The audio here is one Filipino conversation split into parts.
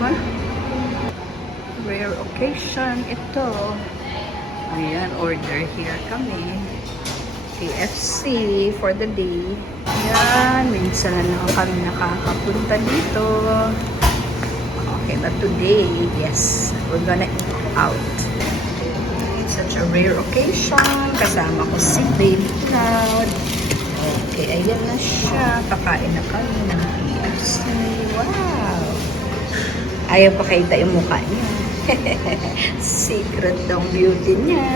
Huh? Rare occasion ito. Ayan, order here kami. KFC for the day. Ayan, minsan na lang kami nakakapunta dito. Okay, but today, yes, we're gonna eat out. Such a rare occasion. Kasama ko si Baby Cloud. Okay, ayan na siya. Kakain na kami ng KFC. Wow! Ayaw pakita yung mukha niya. Secret daw beauty niya.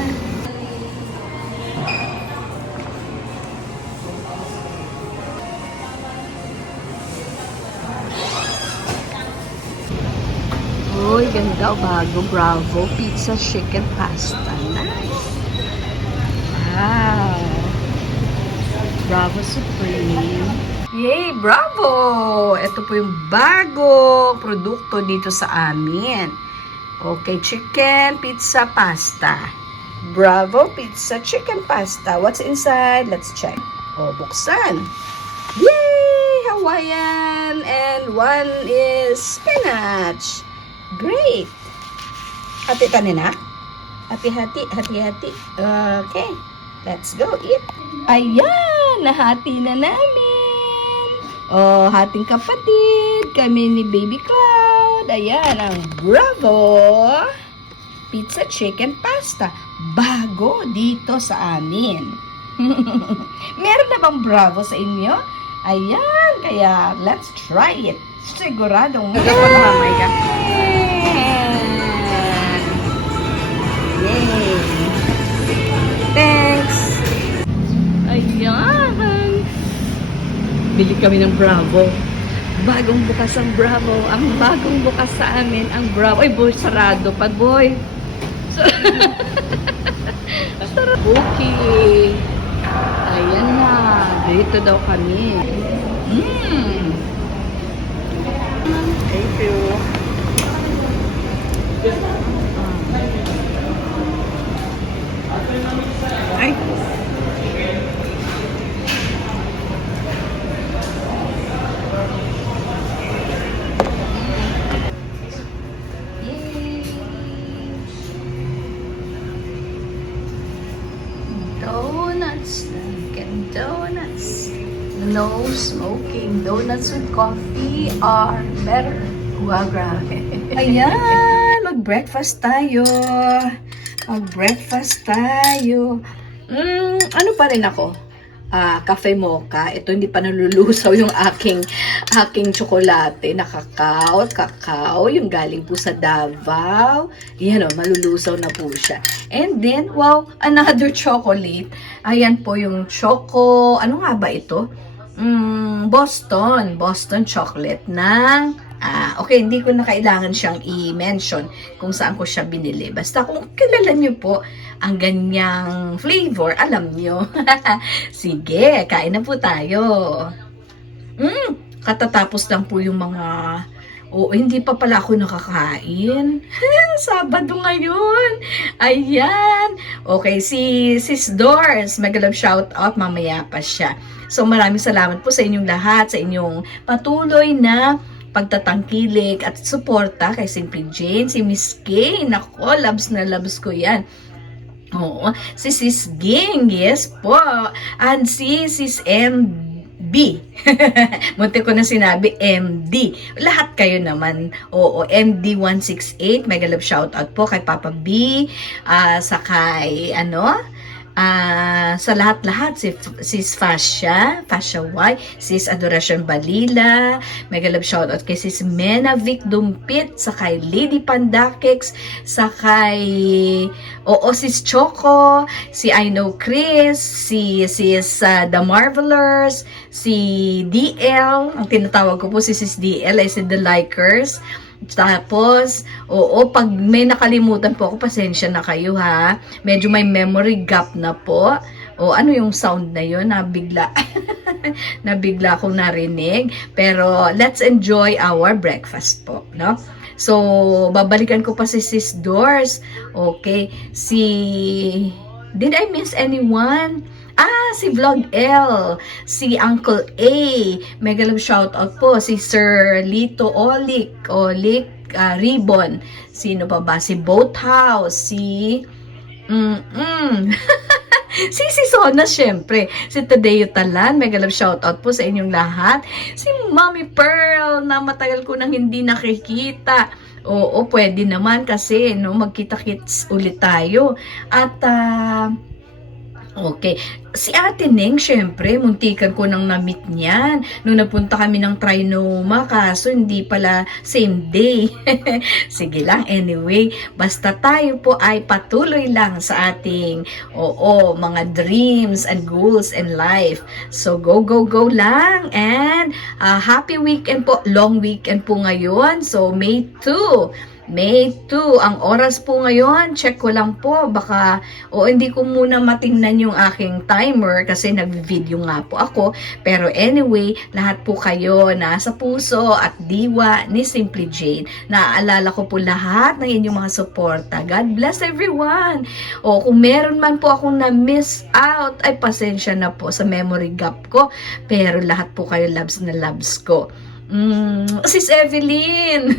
Uy, ganda. Bago. Bravo. Pizza, chicken, pasta. Nice. Wow. Bravo Supreme. Yay! Bravo! Ito po yung bago produkto dito sa amin. Okay, chicken, pizza, pasta. Bravo, pizza, chicken, pasta. What's inside? Let's check. Oh, buksan. Yay! Hawaiian! And one is spinach. Great! Hati ka nila? Hati-hati, hati-hati. Okay. Let's go eat. Ayan! Nahati na namin. Oh, hating kapatid. Kami ni Baby Cloud. Ayan ang Bravo Pizza, Chicken, Pasta. Bago dito sa amin. Meron na bang Bravo sa inyo? Ayan, kaya let's try it. Siguradong magpapahamay ka. Yay! Thanks! Ayan! Bili kami ng Bravo. Bagong bukas ang Bravo. Ang bagong bukas sa amin, ang Bravo. Ay, boy, sarado pa, boy. Sarado. Okay. Ayan na. Dito daw kami. Thank you. Ay. Donuts, Dunkin' Donuts. No smoking. Donuts with coffee are better. Wow, grabe. Ayan, mag-breakfast tayo. Mag-breakfast tayo. Ano pa rin ako? Cafe mocha. Ito hindi pa nalulusaw yung aking tsokolate na kakao, yung galing po sa Davao. Yan o, malulusaw na po siya. And then, wow, another chocolate. Ayan po yung choco, ano nga ba ito? Boston chocolate ng okay, hindi ko na kailangan siyang i-mention kung saan ko siya binili. Basta kung kilala niyo po ang ganyang flavor, alam niyo. Sige, kain na po tayo. Katatapos lang po yung mga... hindi pa pala ako nakakain. Sabado ngayon. Ayan. Okay, si Sis Doors, mag-love shout out, mamaya pa siya. So maraming salamat po sa inyong lahat, sa inyong patuloy na pagtatangkilik at suporta kay Simply Jane, si Miss Kay. Nako, loves na loves ko yan. Oo, si Sis Ging, yes po. And si Sis MB. Munti ko na sinabi, MD. Lahat kayo naman. Oo, MD168. Mega love shout out po kay Papa B. Sa kay, sa lahat-lahat, Sis Fascia Y, Sis Adoracion Balila, mega love shoutout kay Sis Mena Vic Dumpit, sa kay Lady Pandakix, sa kay Sis Choco, si I Know Chris, si Sis The Marvelers, si DL, ang tinatawag ko po si Sis DL ay si The Likers. Tapos, pag may nakalimutan po ako, pasensya na kayo ha. Medyo may memory gap na po. Ano yung sound na yun? Nabigla. Nabigla akong narinig. Pero, let's enjoy our breakfast po, no? So, babalikan ko pa si Sis Doors. Okay. Did I miss anyone? Si Vlog L, si Uncle A, mega love shoutout po, si Sir Lito Olik Ribbon, sino pa ba? Si Boathouse, si si Sona, syempre. Si Tadeo Talan, mega love shoutout po sa inyong lahat. Si Mommy Pearl, na matagal ko nang hindi nakikita. Oo, pwede naman kasi, no, magkita-kits ulit tayo. At, okay. Si Ate Neng, syempre, muntikan ko nang na-meet niyan. Nung napunta kami ng Trinoma, kaso hindi pala same day. Sige lang, anyway. Basta tayo po ay patuloy lang sa ating, mga dreams and goals in life. So, go, go, go lang. And, happy weekend po. Long weekend po ngayon. So, May 2. May 2, ang oras po ngayon, check ko lang po, baka, hindi ko muna matingnan yung aking timer kasi nag-video nga po ako. Pero anyway, lahat po kayo nasa puso at diwa ni Simply Jane. Naaalala ko po lahat ng inyong mga suporta. God bless everyone! Kung meron man po akong na-miss out, ay pasensya na po sa memory gap ko. Pero lahat po kayo loves na loves ko. Sis Evelyn,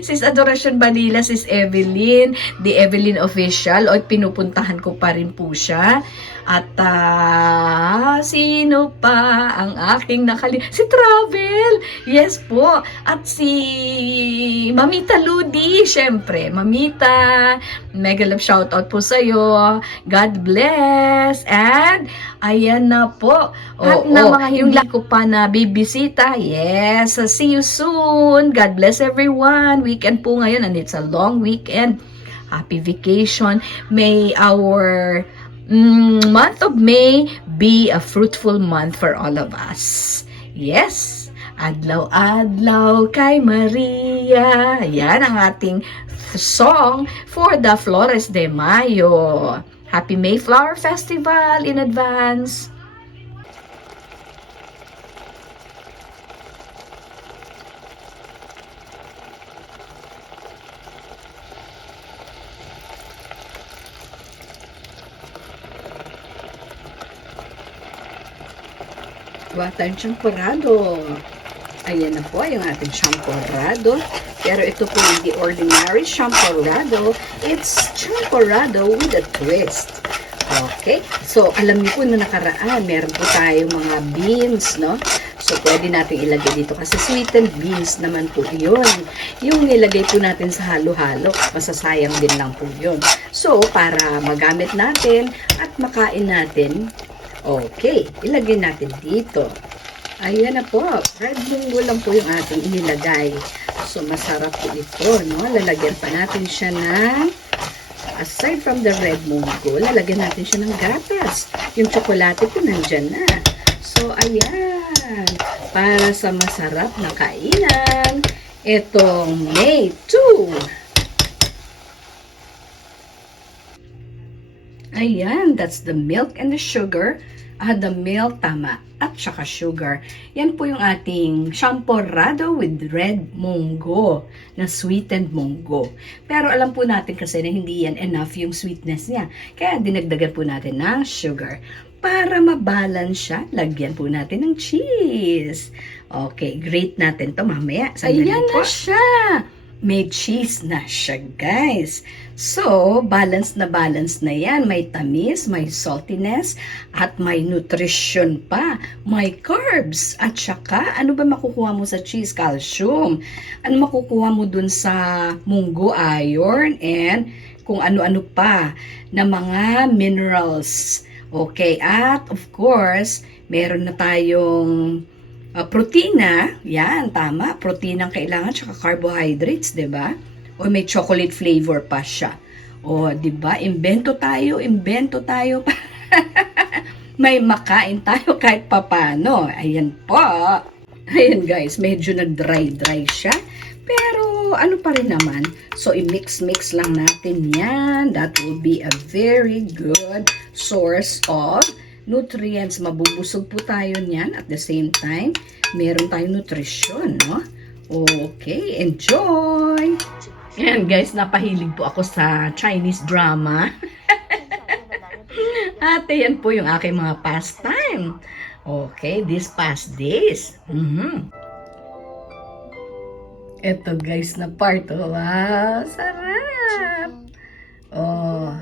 Sis Adoration Banila, Sis Evelyn, The Evelyn Official, pinupuntahan ko pa rin po siya. At sino pa ang aking si Travel, yes po. At si Mamita Ludi, syempre, Mamita, mega love shoutout po sa'yo. God bless. And ayan na po. At na mga yung ko pa na bibisita, yes, see you soon. God bless everyone. Weekend po ngayon and it's a long weekend. Happy vacation. May our month of May be a fruitful month for all of us. Yes. Adlaw-adlaw kay Maria. Yan ang ating song for the Flores de Mayo. Happy Mayflower Festival in advance. Water champorado. Ayan na po yung ating champorado. Pero ito po hindi ordinary champorado. It's champorado with a twist. Okay? So, alam niyo po na nakaraan, meron po tayong mga beans, no? So, pwede natin ilagay dito kasi sweetened beans naman po yun. Yung nilagay po natin sa halo-halo, masasayang din lang po yun. So, para magamit natin at makain natin, okay, ilagay natin dito. Ayan na po. Red munggo lang po yung ating inilagay. So, masarap po ito, no? Lalagyan pa natin siya ng, aside from the red munggo, lalagyan natin siya ng gatas. Yung tsokolate po nandyan na. So, ayan. Para sa masarap na kainan, itong May 2. Ayan, that's the milk and the sugar. The milk, tama, at saka sugar. Yan po yung ating champorado with red munggo, na sweetened munggo. Pero alam po natin kasi na hindi yan enough yung sweetness niya. Kaya dinagdagan po natin ng sugar. Para mabalance siya, lagyan po natin ng cheese. Okay, grate natin to mamaya. Ayan na siya! May cheese na siya, guys. So, balance na yan. May tamis, may saltiness, at may nutrition pa. May carbs. At saka, ano ba makukuha mo sa cheese? Calcium. Ano makukuha mo dun sa munggo? Iron, and kung ano-ano pa na mga minerals. Okay, at of course, meron na tayong protina, yan, tama. Protina ang kailangan, tsaka carbohydrates, diba? O may chocolate flavor pa siya. O, diba? Invento tayo pa. May makain tayo kahit papano. Ayan po. Ayan guys, medyo nag-dry siya. Pero, ano pa rin naman. So, i-mix-mix lang natin yan. That will be a very good source of nutrients. Mabubusog po tayo niyan. At the same time, meron tayong nutrition, no? Okay, enjoy! Yan guys, napahilig po ako sa Chinese drama. At yan po yung aking mga pastime. Okay, these past days. Ito guys na part. Oh, wow, sarap. Oh.